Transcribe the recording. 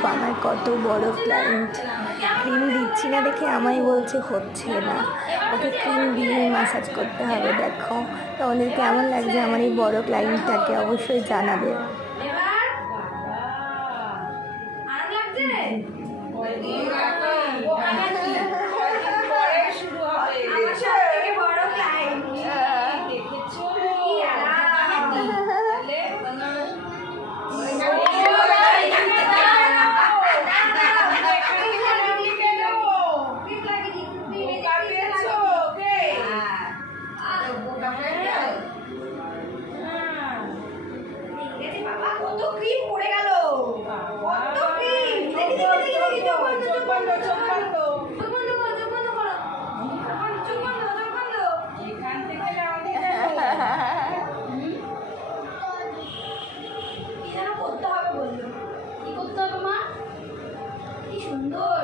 দেখো আমার কত বড় ক্লায়েন্ট, ক্রিম দিচ্ছি না দেখে আমায় বলছে হচ্ছে না, ওকে ক্রিম দিয়ে ম্যাসাজ করতে হবে। দেখো তোমাদের কেমন লাগছে আমার এই বড় ক্লায়েন্টটাকে অবশ্যই জানাবে। কত ক্রিম পড়ে গেল, কত ক্রিম, দেখি চোখ বন্ধ চোখ বন্ধ চোখ বন্ধ চোখ বন্ধ করো, চোখ বন্ধ করো, চোখ বন্ধ চোখ বন্ধ, এখান থেকে নামতে যাবো। কি যেন করতে হবে বললো, কি করতে হবে মা? কি সুন্দর।